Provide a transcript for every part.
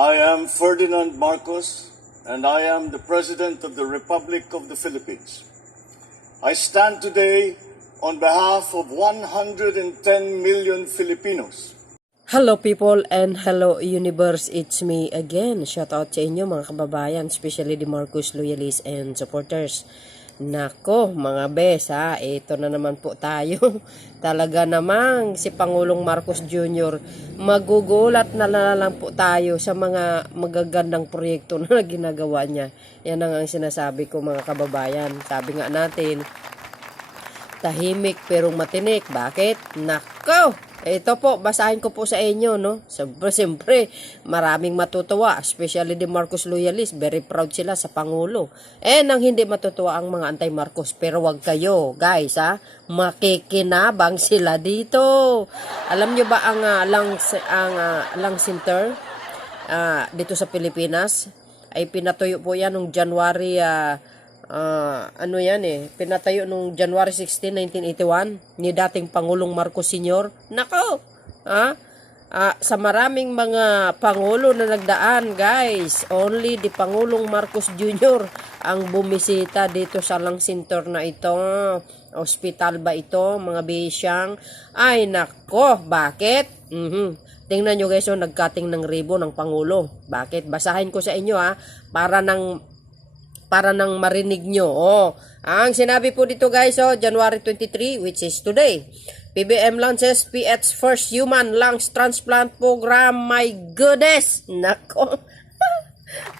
I am Ferdinand Marcos, and I am the President of the Republic of the Philippines. I stand today on behalf of 110 million Filipinos. Hello people and hello universe, it's me again. Shout out sa inyo mga kababayan, especially the Marcos loyalists and supporters. Nako mga bes ha, ito na naman po tayo. Talaga namang si Pangulong Marcos Jr. magugulat na lang po tayo sa mga magagandang proyekto na ginagawa niya. Yan ang sinasabi ko mga kababayan. Sabi nga natin, tahimik pero matinik. Bakit? Nako! Ito po, basahin ko po sa inyo, no? Siyempre, maraming matutuwa, especially the Marcos loyalists. Very proud sila sa Pangulo. Nang hindi matutuwa ang mga anti-Marcos. Pero wag kayo, guys, ha? Makikinabang sila dito. Alam nyo ba ang lung center dito sa Pilipinas? Ay pinatuyo po yan noong January pinatayo nung January 16, 1981 ni dating Pangulong Marcos Sr. Nako! Sa maraming mga Pangulo na nagdaan, guys, only di Pangulong Marcos Jr. ang bumisita dito sa lung center na ito. Hospital ba ito, mga bisyang? Ay, nako! Bakit? Tingnan nyo guys, nagkating ng ribo ng Pangulo. Bakit? Basahin ko sa inyo para nang marinig nyo. Ang sinabi po dito guys, January 23, which is today. PBM launches PH's first human lungs transplant program. My goodness! Nako!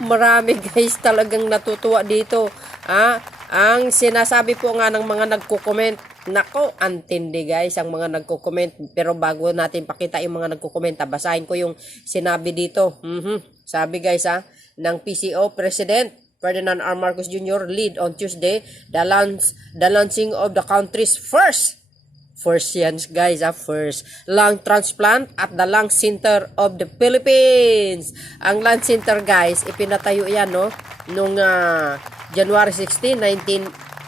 Marami guys talagang natutuwa dito. Ang sinasabi po nga ng mga nagko-comment. Nako, antindi guys ang mga nagko-comment. Pero bago natin pakita yung mga nagko-comment, basahin ko yung sinabi dito. Sabi guys ng PCO President Ferdinand R. Marcos Jr. lead on Tuesday the launching of the country's first yan guys, first lung transplant at the Lung Center of the Philippines. Ang lung center guys, ipinatayo yan nung January 16,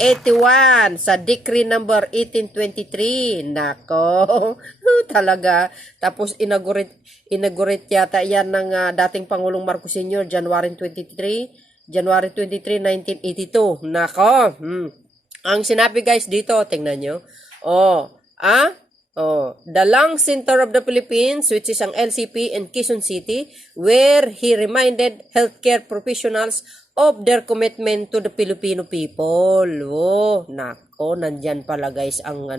1981 sa Decree number 1823. Nako, talaga. Tapos inaugurate yata yan ng dating Pangulong Marcos Sr. January 23, 1982. Nako. Ang sinabi guys dito, tingnan nyo. The Lung Center of the Philippines, which is ang LCP in Quezon City, where he reminded healthcare professionals of their commitment to the Filipino people. Nako, nandyan pala guys ang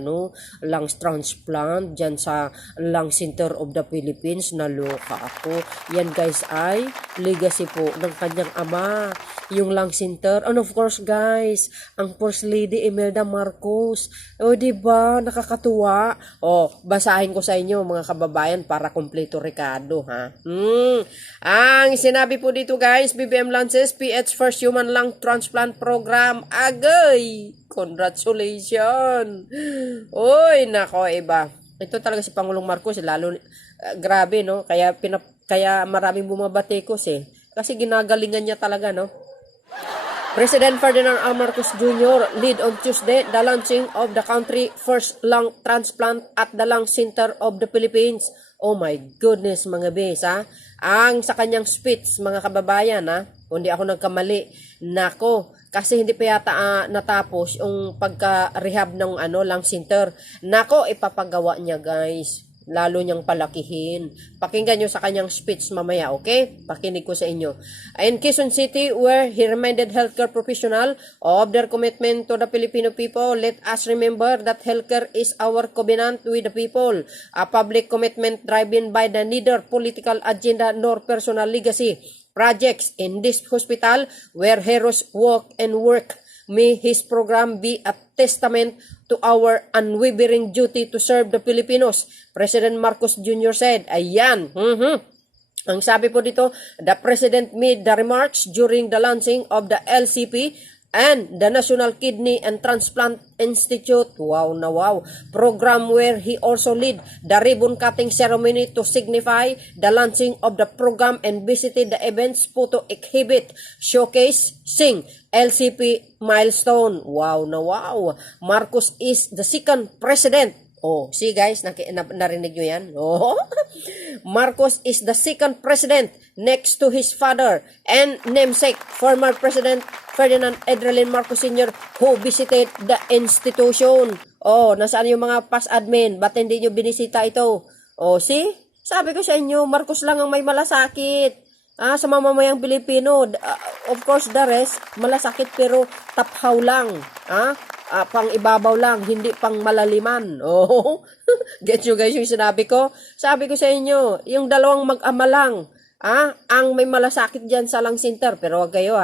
lungs transplant dyan sa Lung Center of the Philippines. Naloka ako. Yan guys ay legacy po ng kanyang ama, yung Lung Center. And of course guys, ang First Lady Imelda Marcos. Diba? Nakakatuwa. Basahin ko sa inyo mga kababayan para kompleto Ricardo, ha? Ang sinabi po dito guys, BBM launches PH's first human lung transplant program. Agay! Congratulations! Oy, nako, iba. Ito talaga si Pangulong Marcos, lalo grabe, no? Kaya maraming bumabatikos Kasi ginagalingan niya talaga, no? President Ferdinand R. Marcos Jr. lead on Tuesday the launching of the country first lung transplant at the Lung Center of the Philippines. Oh my goodness mga bes, Ang sa kanyang speech mga kababayan, kundi ako nagkamali. Nako, kasi hindi pa yata natapos yung pagka-rehab ng lung center. Nako, ipapagawa niya guys. Lalo niyang palakihin. Pakinggan nyo sa kanyang speech mamaya, okay? Pakinig ko sa inyo. In Quezon City, where he reminded healthcare professional of their commitment to the Filipino people, let us remember that healthcare is our covenant with the people. A public commitment driven by the neither political agenda nor personal legacy. Projects in this hospital where heroes walk and work. May his program be a testament to our unwavering duty to serve the Filipinos. President Marcos Jr. said, ayan, ang sabi po dito, the President made the remarks during the launching of the LCP and the National Kidney and Transplant Institute, wow na wow, program where he also led the ribbon cutting ceremony to signify the launching of the program and visited the event's photo exhibit showcasing LCP milestone. Wow na wow. Marcos is the second president Oh, see guys, narinig nyo yan? Oh. Marcos is the second president next to his father and namesake, former President Ferdinand Edralin Marcos Sr. who visited the institution. Oh, nasaan yung mga past admin? Ba't hindi nyo binisita ito? Oh, see? Sabi ko sa inyo, Marcos lang ang may malasakit. Sa mamamayang Pilipino, of course the rest, malasakit pero taphaw lang. Pang ibabaw lang, hindi pang malaliman. Oh, get you guys yung sinabi ko? Sabi ko sa inyo, yung dalawang mag-ama lang, ang may malasakit dyan sa Lang Center. Pero wag kayo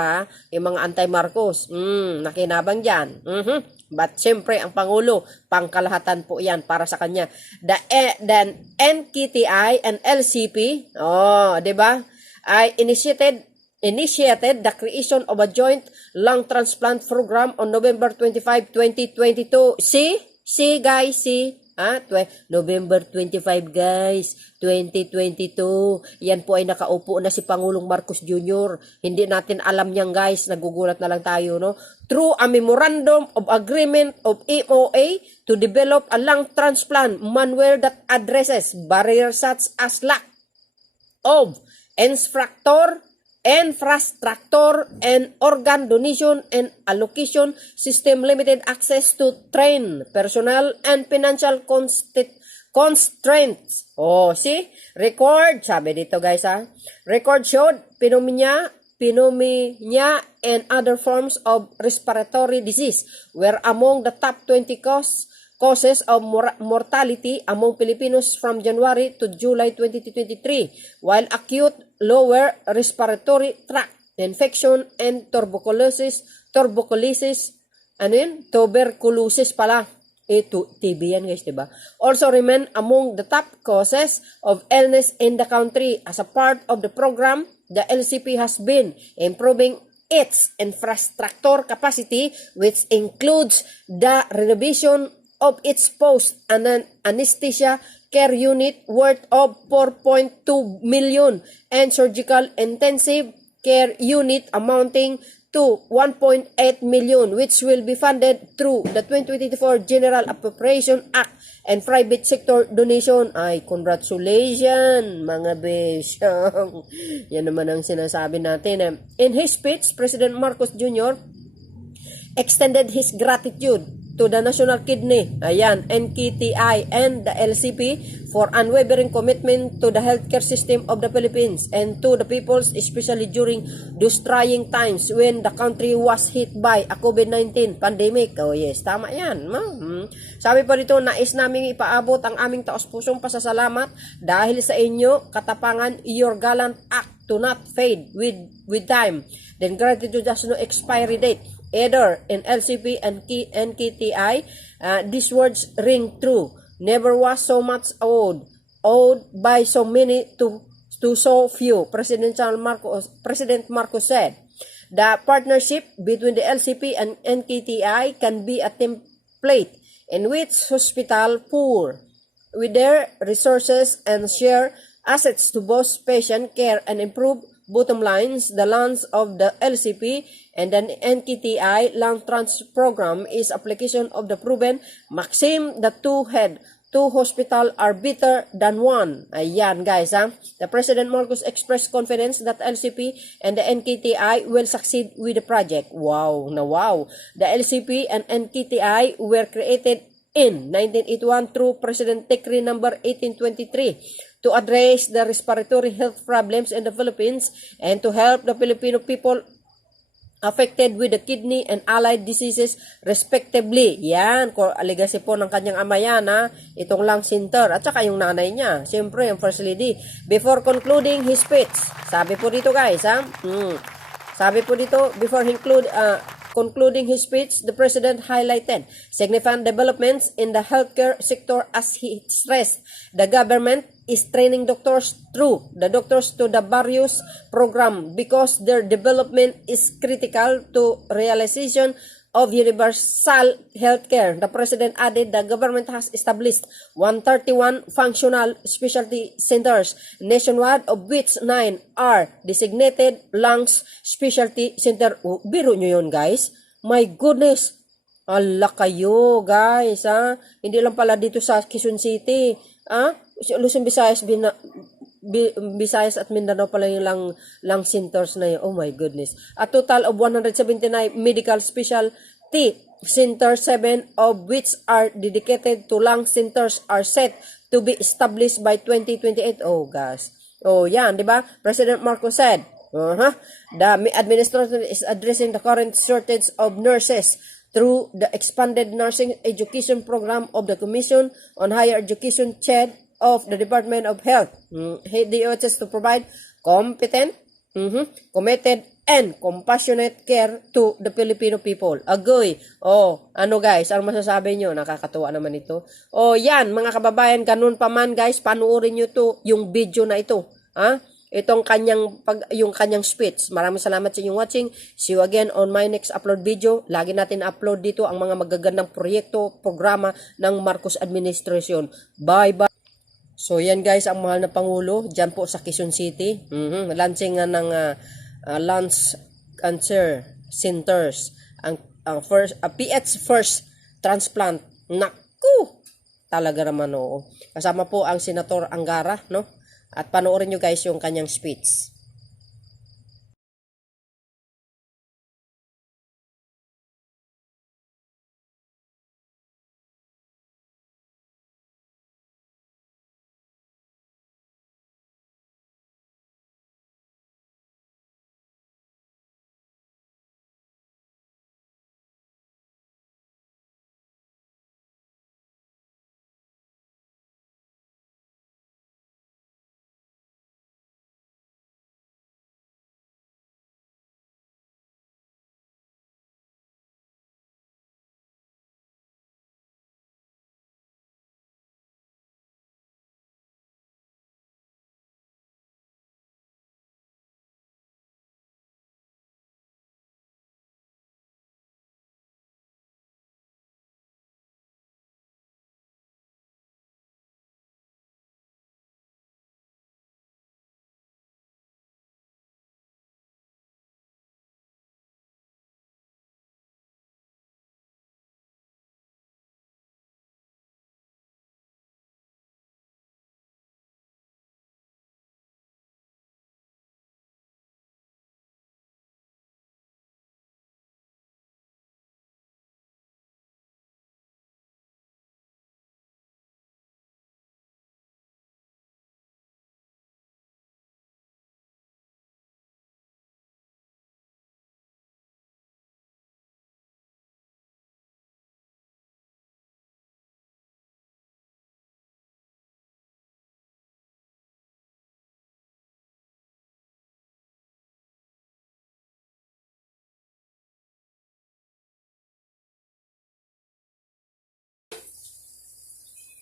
yung mga anti-Marcos, nakinabang dyan. But siyempre, ang Pangulo, pangkalahatan po yan para sa kanya. The NKTI and LCP, di ba? I initiated the creation of a joint lung transplant program on November 25, 2022. See guys, see? November 25 guys, 2022. Yan po ay nakaupo na si Pangulong Marcos Jr. Hindi natin alam yan guys, nagugulat na lang tayo, no? Through a memorandum of agreement of MOA to develop a lung transplant manual that addresses barriers such as lack of infrastructure and organ donation and allocation system, limited access to trained personnel and financial constraints. Oh, see? Record, sabi dito guys record showed pneumonia and other forms of respiratory disease were among the top 20 causes of mortality among Filipinos from January to July 2023, while acute lower respiratory tract infection and tuberculosis pala. TB yan guys, diba? Also remain among the top causes of illness in the country. As a part of the program, the LCP has been improving its infrastructure capacity, which includes the renovation of its post and an anesthesia care unit worth of 4.2 million and surgical intensive care unit amounting to 1.8 million, which will be funded through the 2024 General Appropriation Act and private sector donation. Ay, congratulations mga besyang. Yan naman ang sinasabi natin. In his speech, President Marcos Jr. extended his gratitude to the National Kidney, NKTI, and the LCP for unwavering commitment to the healthcare system of the Philippines and to the peoples, especially during those trying times when the country was hit by a COVID-19 pandemic. Oh yes, tama yan. Sabi pa dito, nais naming ipaabot ang aming taos-pusong pasasalamat dahil sa inyo, katapangan, your gallant act to not fade with time. Then gratitude has no expiry date. Either in LCP and NKTI, these words ring true. Never was so much owed by so many to so few. President Marcos said. The partnership between the LCP and NKTI can be a template in which hospital pool with their resources and share assets to boost patient care and improve bottom lines. The launch of the LCP and the NKTI lung transplant program is application of the proven maxim that two hospitals are better than one. Ayan guys The President Marcos expressed confidence that LCP and the NKTI will succeed with the project. Wow. The LCP and NKTI were created in 1981 through President Decree number 1823 to address the respiratory health problems in the Philippines and to help the Filipino people affected with the kidney and allied diseases respectively. Yan, legacy po ng kanyang ama yan itong Lang Center at saka yung nanay niya, siyempre yung First Lady. Before concluding his speech, sabi po dito guys sabi po dito, before concluding his speech, the President highlighted significant developments in the healthcare sector as he stressed the government is training doctors through the Doctors to the Various program because their development is critical to realization of universal healthcare. The President added the government has established 131 functional specialty centers nationwide, of which 9 are designated lungs specialty center. Biro nyo yun guys. My goodness. Ala kayo, guys, ha? Hindi lang pala dito sa Quezon City, ha? Luzon, Visayas, Visayas at Mindanao pala yung lang centers na yun. Oh my goodness. A total of 179 medical specialty centers, 7 of which are dedicated to lung centers are set to be established by 2028. Oh, guys. Oh, yan, di ba? President Marcos said, the administration is addressing the current shortage of nurses through the expanded nursing education program of the Commission on Higher Education chair of the Department of Health, DOHS, to provide competent, committed, and compassionate care to the Filipino people. Agoy. Oh, ano guys, ano masasabi nyo? Nakakatuwa naman ito. Oh, yan, mga kababayan, ganun pa man guys, panuorin nyo to, yung video na ito. Ha? Itong yung kanyang speech. Maraming salamat sa inyong watching. See you again on my next upload video. Lagi natin upload dito ang mga magagandang proyekto, programa ng Marcos administration. Bye-bye. So yan guys, ang mahal na Pangulo dyan po sa Quezon City. Launching ng lungs cancer centers. Ang first, PH first transplant. Naku! Talaga naman oo. Kasama po ang Senator Angara, no? At panoorin nyo guys yung kanyang speech.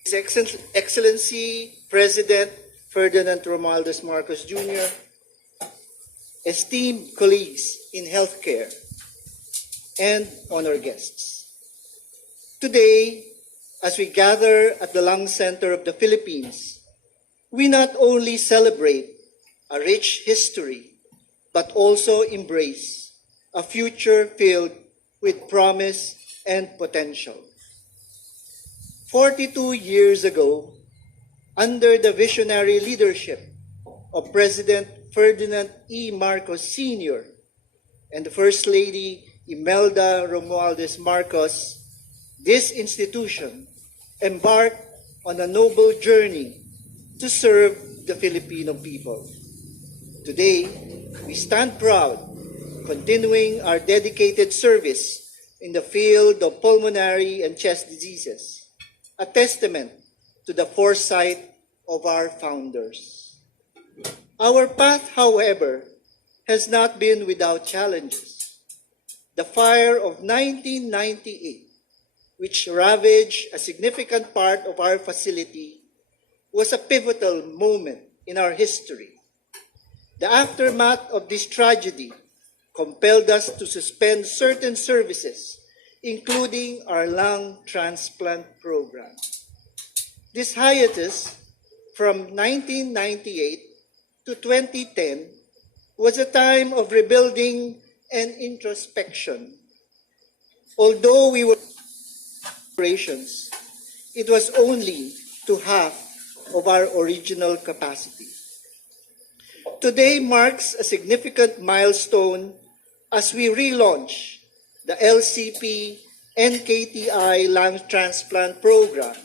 His Excellency President Ferdinand Romualdez Marcos Jr., esteemed colleagues in healthcare, and honored guests. Today, as we gather at the Lung Center of the Philippines, we not only celebrate a rich history, but also embrace a future filled with promise and potential. 42 years ago, under the visionary leadership of President Ferdinand E. Marcos Sr. and the First Lady Imelda Romualdez Marcos, this institution embarked on a noble journey to serve the Filipino people. Today, we stand proud, continuing our dedicated service in the field of pulmonary and chest diseases, a testament to the foresight of our founders. Our path, however, has not been without challenges. The fire of 1998, which ravaged a significant part of our facility, was a pivotal moment in our history. The aftermath of this tragedy compelled us to suspend certain services, including our lung transplant program. This hiatus from 1998 to 2010 was a time of rebuilding and introspection. Although we were operations, it was only to half of our original capacity. Today marks a significant milestone as we relaunch the LCP NKTI lung transplant program.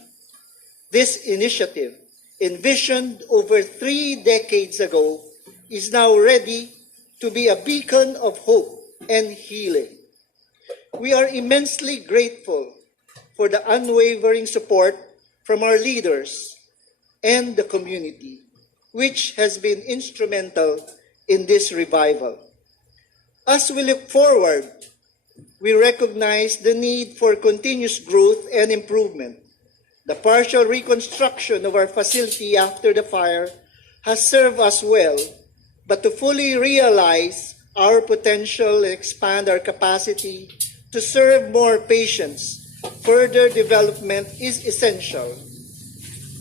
This initiative, envisioned over 3 decades ago, is now ready to be a beacon of hope and healing. We are immensely grateful for the unwavering support from our leaders and the community, which has been instrumental in this revival. As we look forward, we recognize the need for continuous growth and improvement. The partial reconstruction of our facility after the fire has served us well, but to fully realize our potential and expand our capacity to serve more patients, further development is essential.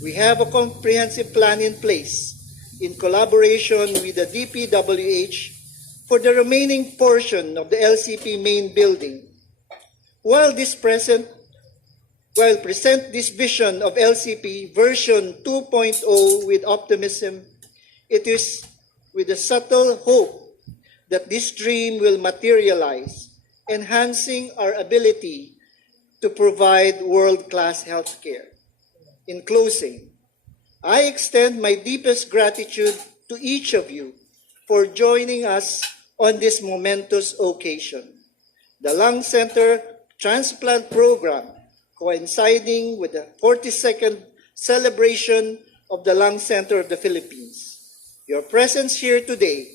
We have a comprehensive plan in place in collaboration with the DPWH for the remaining portion of the LCP main building. While present this vision of LCP version 2.0 with optimism, it is with a subtle hope that this dream will materialize, enhancing our ability to provide world-class healthcare. In closing, I extend my deepest gratitude to each of you for joining us on this momentous occasion. The Lung Center Transplant Program, coinciding with the 42nd celebration of the Lung Center of the Philippines. Your presence here today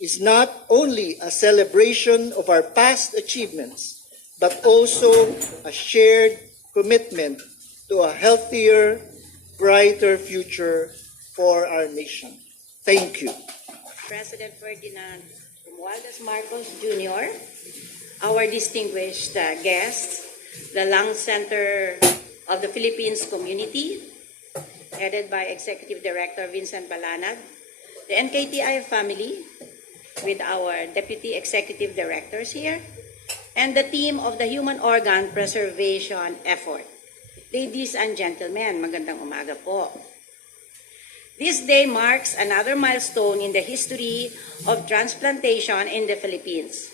is not only a celebration of our past achievements, but also a shared commitment to a healthier, brighter future for our nation. Thank you. President Ferdinand Romualdez Marcos Jr., our distinguished guests, the Lung Center of the Philippines community, headed by Executive Director Vincent Balanag, the NKTI family, with our Deputy Executive Directors here, and the team of the Human Organ Preservation Effort. Ladies and gentlemen, magandang umaga po. This day marks another milestone in the history of transplantation in the Philippines.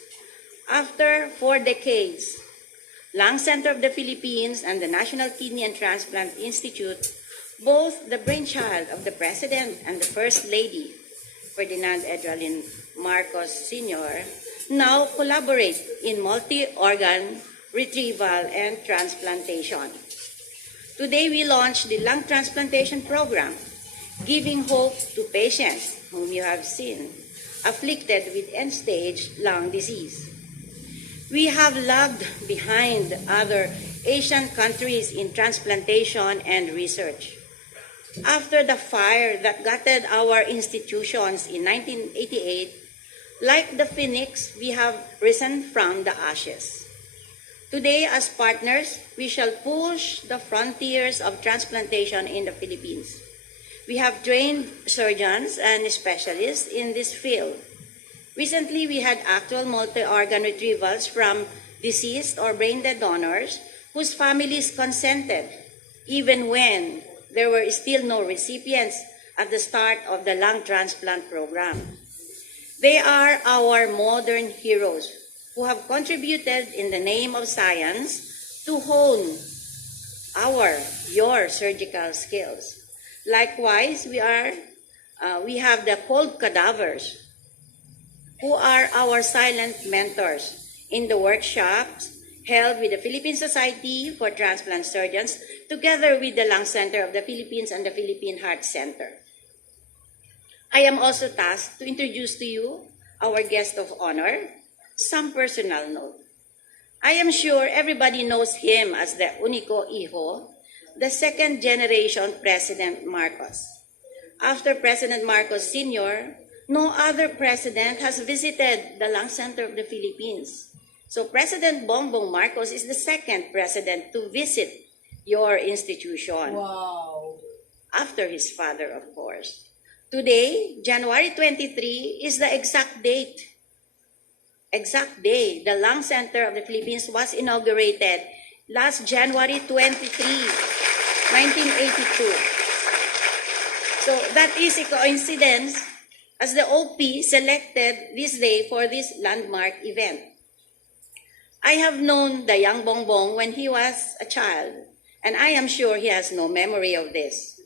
After 4 decades, Lung Center of the Philippines and the National Kidney and Transplant Institute, both the brainchild of the President and the First Lady, Ferdinand Edralin Marcos Sr., now collaborate in multi-organ retrieval and transplantation. Today we launched the lung transplantation program, giving hope to patients whom you have seen afflicted with end-stage lung disease. We have lagged behind other Asian countries in transplantation and research. After the fire that gutted our institutions in 1988, like the phoenix, we have risen from the ashes. Today, as partners, we shall push the frontiers of transplantation in the Philippines. We have trained surgeons and specialists in this field. Recently, we had actual multi-organ retrievals from deceased or brain-dead donors whose families consented, even when there were still no recipients at the start of the lung transplant program. They are our modern heroes who have contributed in the name of science to hone your surgical skills. Likewise, we have the cold cadavers who are our silent mentors in the workshops held with the Philippine Society for Transplant Surgeons together with the Lung Center of the Philippines and the Philippine Heart Center. I am also tasked to introduce to you our guest of honor, some personal note. I am sure everybody knows him as the Unico Hijo, the second generation President Marcos. After President Marcos Sr., no other president has visited the Lung Center of the Philippines. So President Bongbong Marcos is the second president to visit your institution. Wow. After his father, of course. Today, January 23, is the exact date exact day the Lung Center of the Philippines was inaugurated last January 23, 1982. So that is a coincidence as the OP selected this day for this landmark event. I have known the young Bongbong when he was a child, and I am sure he has no memory of this.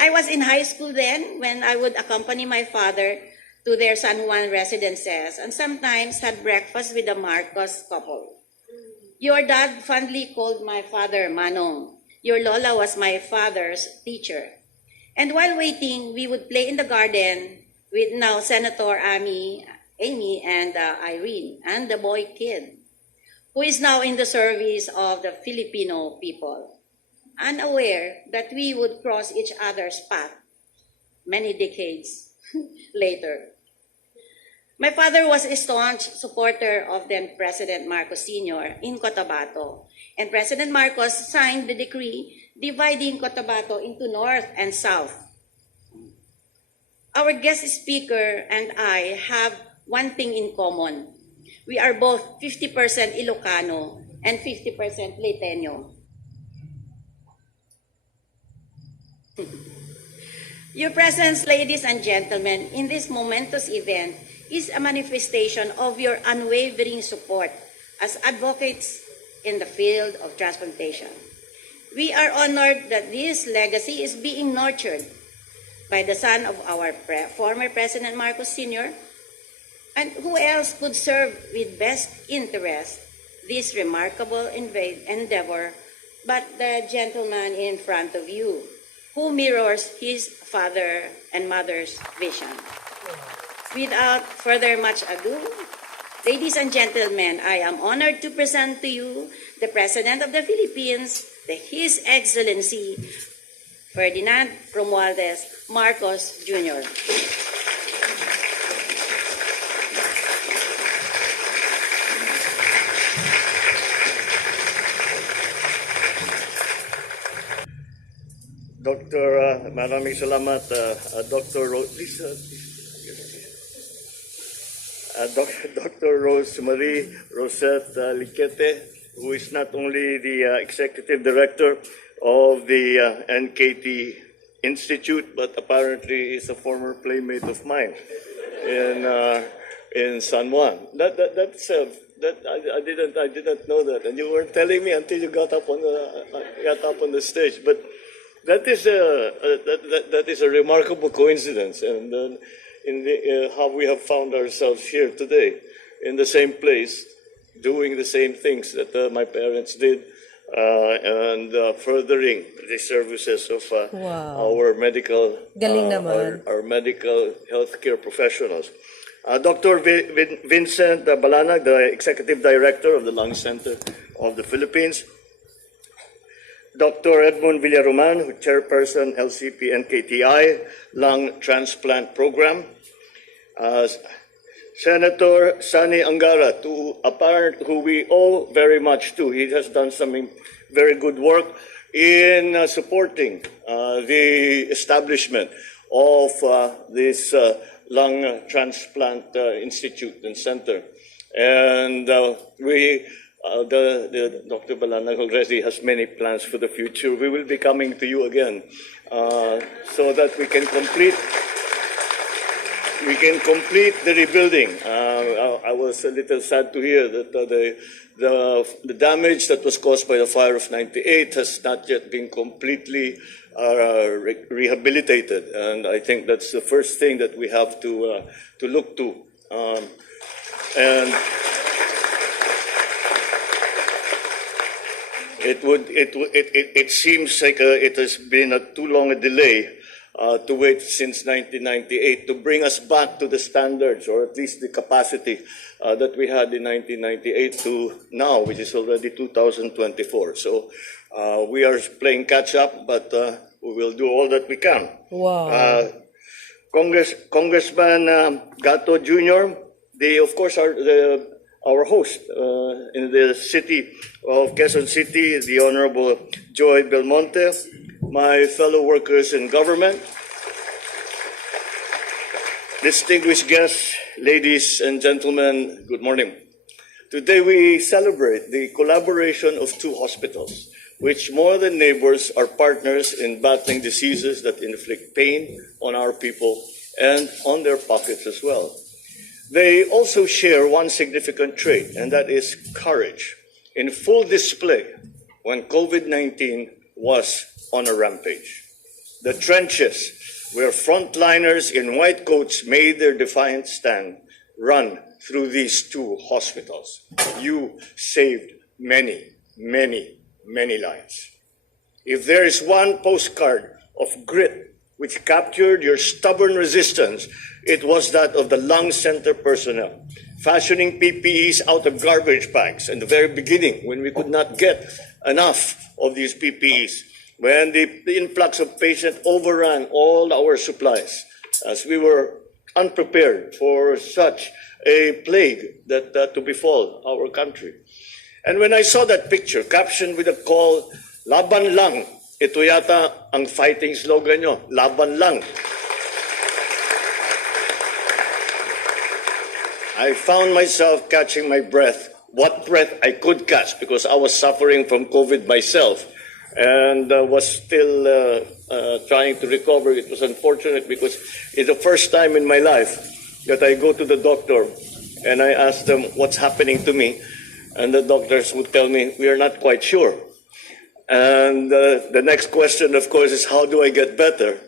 I was in high school then when I would accompany my father to their San Juan residences and sometimes had breakfast with the Marcos couple. Your dad fondly called my father Manong. Your Lola was my father's teacher. And while waiting, we would play in the garden with now Senator Amy and Irene, and the boy kid, who is now in the service of the Filipino people, unaware that we would cross each other's path many decades later. My father was a staunch supporter of then President Marcos Sr. in Cotabato, and President Marcos signed the decree dividing Cotabato into North and South. Our guest speaker and I have one thing in common. We are both 50% Ilocano and 50% Leyteño. Your presence, ladies and gentlemen, in this momentous event is a manifestation of your unwavering support as advocates in the field of transplantation. We are honored that this legacy is being nurtured by the son of our former President Marcos Sr., and who else could serve with best interest this remarkable endeavor but the gentleman in front of you, who mirrors his father and mother's vision. Without further much ado, ladies and gentlemen, I am honored to present to you the President of the Philippines, His Excellency Ferdinand Romualdez Marcos Jr. Maraming salamat, Dr. Dr. Rosemary Rosette Liquete, who is not only the Executive Director of the NKT Institute, but apparently is a former playmate of mine in San Juan. I didn't know that, and you weren't telling me until you got up on the stage. But that is a remarkable coincidence, and how we have found ourselves here today in the same place, doing the same things that my parents did, and furthering the services of our medical our medical healthcare professionals. Dr. Vincent Balanag, the Executive Director of the Lung Center of the Philippines. Dr. Edmund Villaroman, who Chairperson LCP NKTI Lung Transplant Program. Senator Sani Angara, who we owe very much to. He has done some very good work in supporting the establishment of this Lung Transplant Institute and Center. And Dr. Balanag already has many plans for the future. We will be coming to you again so that we can complete the rebuilding. I was a little sad to hear that the damage that was caused by the fire of '98 has not yet been completely rehabilitated, and I think that's the first thing that we have to look to. And it seems like it has been too long a delay to wait since 1998 to bring us back to the standards, or at least the capacity that we had in 1998 to now, which is already 2024. So we are playing catch up, but we will do all that we can. Wow. Congressman Gato Jr., they of course are our host in the city of Quezon City, the Honorable Joy Belmonte, my fellow workers in government, Distinguished guests, ladies and gentlemen, good morning. Today we celebrate the collaboration of two hospitals, which more than neighbors are partners in battling diseases that inflict pain on our people and on their pockets as well. They also share one significant trait, and that is courage, in full display when COVID-19 was on a rampage. The trenches, where frontliners in white coats made their defiant stand, run through these two hospitals. You saved many, many, many lives. If there is one postcard of grit which captured your stubborn resistance, it was that of the lung center personnel, fashioning PPEs out of garbage bags in the very beginning when we could not get enough of these PPEs, when the influx of patients overran all our supplies, as we were unprepared for such a plague that to befall our country. And when I saw that picture captioned with a call, "Laban lang," ito yata ang fighting slogan nyo, "Laban lang." I found myself catching my breath, what breath I could catch, because I was suffering from COVID myself and was still trying to recover. It was unfortunate because it's the first time in my life that I go to the doctor and I ask them what's happening to me, and the doctors would tell me, "We are not quite sure." And the next question, of course, is how do I get better?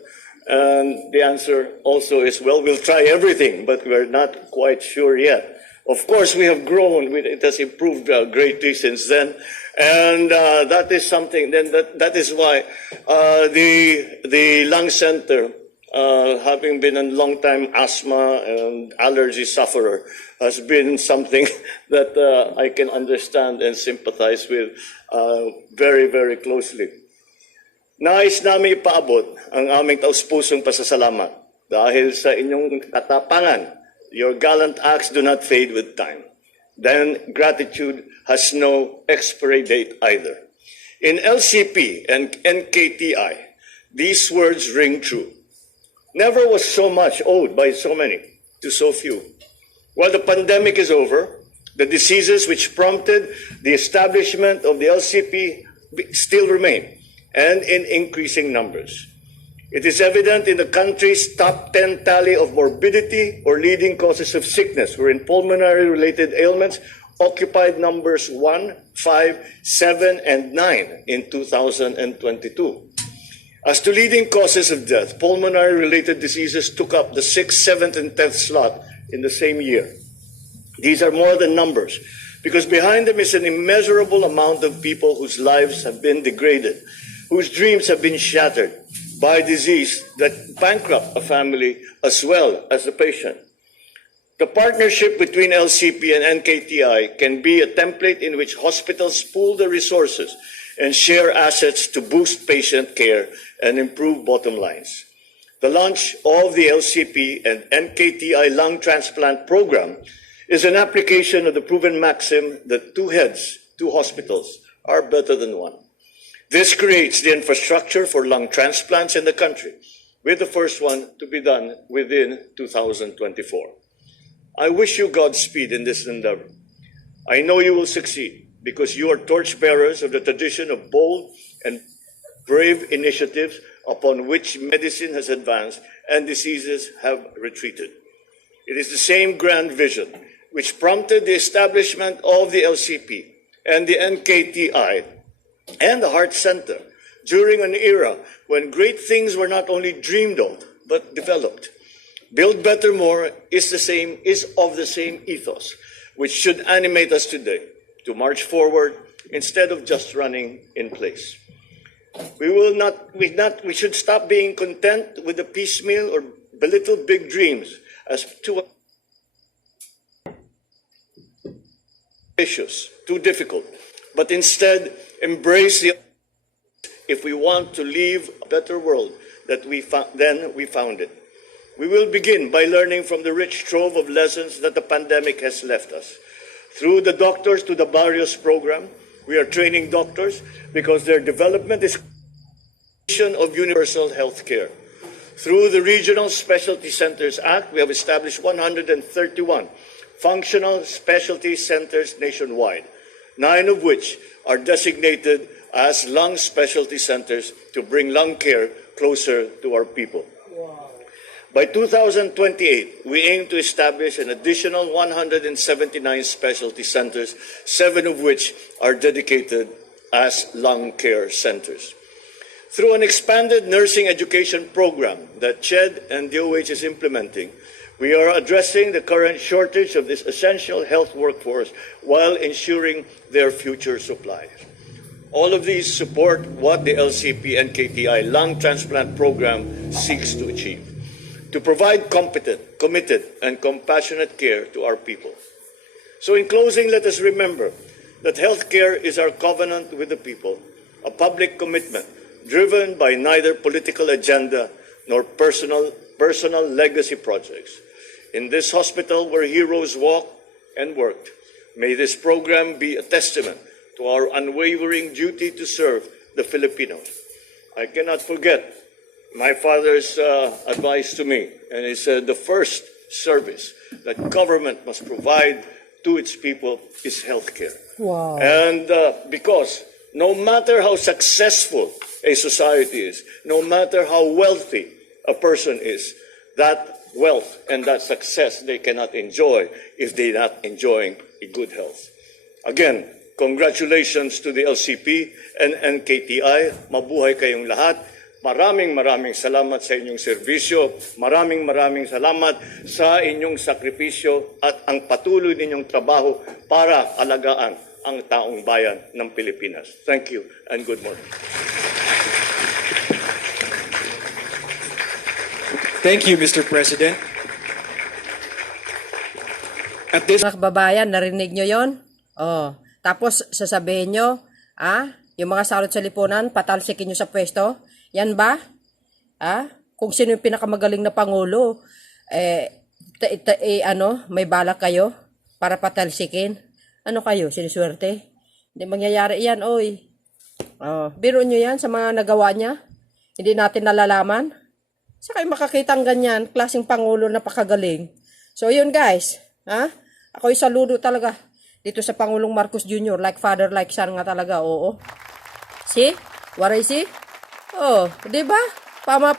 And the answer also is, well, we'll try everything, but we're not quite sure yet. Of course, we have grown. It has improved greatly since then. And that is something, then that is why the lung center, having been a long-time asthma and allergy sufferer, has been something that I can understand and sympathize with very, very closely. Nais namin ipaabot ang aming taus-pusong pasasalamat dahil sa inyong katapangan. Your gallant acts do not fade with time. Then gratitude has no expiry date either. In LCP and NKTI, these words ring true. Never was so much owed by so many to so few. While the pandemic is over, the diseases which prompted the establishment of the LCP still remain, and in increasing numbers. It is evident in the country's top 10 tally of morbidity or leading causes of sickness, wherein pulmonary-related ailments occupied numbers 1, 5, 7, and 9 in 2022. As to leading causes of death, pulmonary-related diseases took up the 6th, 7th, and 10th slot in the same year. These are more than numbers, because behind them is an immeasurable amount of people whose lives have been degraded, whose dreams have been shattered by disease that bankrupt a family as well as the patient. The partnership between LCP and NKTI can be a template in which hospitals pool their resources and share assets to boost patient care and improve bottom lines. The launch of the LCP and NKTI lung transplant program is an application of the proven maxim that two heads, two hospitals, are better than one. This creates the infrastructure for lung transplants in the country, with the first one to be done within 2024. I wish you Godspeed in this endeavor. I know you will succeed because you are torchbearers of the tradition of bold and brave initiatives upon which medicine has advanced and diseases have retreated. It is the same grand vision which prompted the establishment of the LCP and the NKTI and the Heart Center during an era when great things were not only dreamed of, but developed. Build Better More is of the same ethos, which should animate us today to march forward instead of just running in place. We should stop being content with the piecemeal or belittle big dreams as too ambitious, too difficult, but instead embrace the if we want to leave a better world than we found it. We will begin by learning from the rich trove of lessons that the pandemic has left us. Through the Doctors to the Barrios program, we are training doctors because their development is of universal health care. Through the Regional Specialty Centers Act, we have established 131 functional specialty centers nationwide, 9 of which are designated as lung specialty centers to bring lung care closer to our people. By 2028, we aim to establish an additional 179 specialty centers, 7 of which are dedicated as lung care centers. Through an expanded nursing education program that CHED and DOH is implementing, we are addressing the current shortage of this essential health workforce while ensuring their future supply. All of these support what the LCP and KTI lung transplant program seeks to achieve: to provide competent, committed, and compassionate care to our people. So in closing, let us remember that healthcare is our covenant with the people, a public commitment driven by neither political agenda nor personal legacy projects. In this hospital where heroes walked and worked, may this program be a testament to our unwavering duty to serve the Filipinos. I cannot forget my father's advice to me, and he said the first service that government must provide to its people is healthcare. Wow. And because no matter how successful a society is, no matter how wealthy a person is, that wealth and that success they cannot enjoy if they're not enjoying a good health. Again, congratulations to the LCP and NKTI. Mabuhay kayong lahat. Maraming salamat sa inyong serbisyo. Maraming salamat sa inyong sakripisyo at ang patuloy ninyong trabaho para alagaan ang taong bayan ng Pilipinas. Thank you and good morning. Thank you, Mr. President. At this Mga kababayan, narinig nyo yon? Oh. Tapos sasabihin nyo, yung mga salot sa lipunan, patalsikin nyo sa pwesto. Yan ba? Kung sino yung pinakamagaling na pangulo, may balak kayo para patalsikin. Ano kayo? Siniswerte? Hindi mangyayari yan, oy. Biro nyo yan sa mga nagawa niya. Hindi natin nalalaman. Sa kayo makakitang ganyan, klaseng pangulo na pakagaling. So yun guys, ako'y saludo talaga dito sa Pangulong Marcos Jr. Like father, like son nga talaga, oo. See? What I see? Oh, di ba?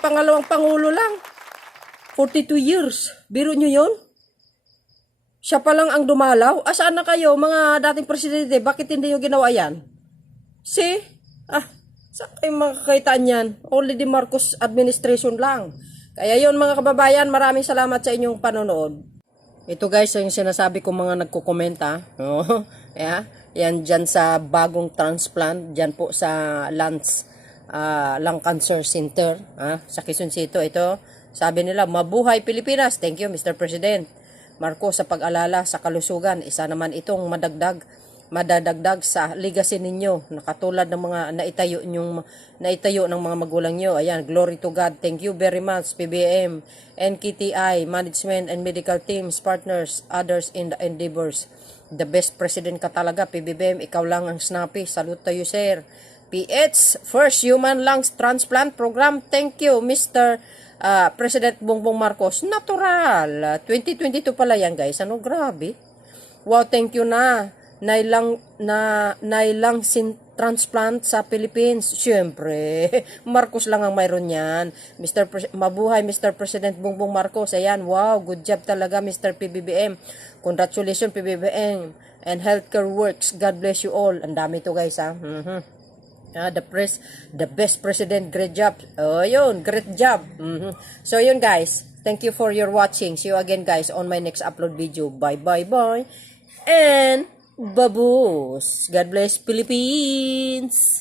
Pangalawang pangulo lang. 42 years. Biro nyo yun? Siya pa lang ang dumalaw. Saan na kayo, mga dating presidente? Bakit hindi nyo ginawa yan? See? Saan kayo makakita niyan? Only the Marcos administration lang. Kaya yun mga kababayan, maraming salamat sa inyong panonood. Ito guys, yung sinasabi ko mga nagkukomenta. Yan dyan sa bagong transplant, dyan po sa Lung Cancer Center, sa Quezon City. Ito, sabi nila, mabuhay Pilipinas. Thank you Mr. President Marcos sa pag-alala sa kalusugan. Isa naman itong madadagdag sa legacy ninyo na katulad ng mga naitayo ng mga magulang nyo. Ayan, glory to God. Thank you very much PBM, NKTI, management and medical teams, partners, others in the endeavors. The best president ka talaga PBBM, ikaw lang ang snappy. Salute to you sir. PH, first human lungs transplant program. Thank you Mr. President Bongbong Marcos. Natural. 2022 pala yan guys. Ano, grabe. Wow, thank you na. Nailang transplant sa Philippines. Siyempre, Marcos lang ang mayroon yan. Mabuhay Mr. President Bongbong Marcos. Ayan, wow, good job talaga Mr. PBBM. Congratulations PBBM and healthcare works. God bless you all. Ang dami to guys the best president, great job. Oh, yun, great job. So yun guys, thank you for your watching. See you again guys on my next upload video. Bye. And babos. God bless Philippines.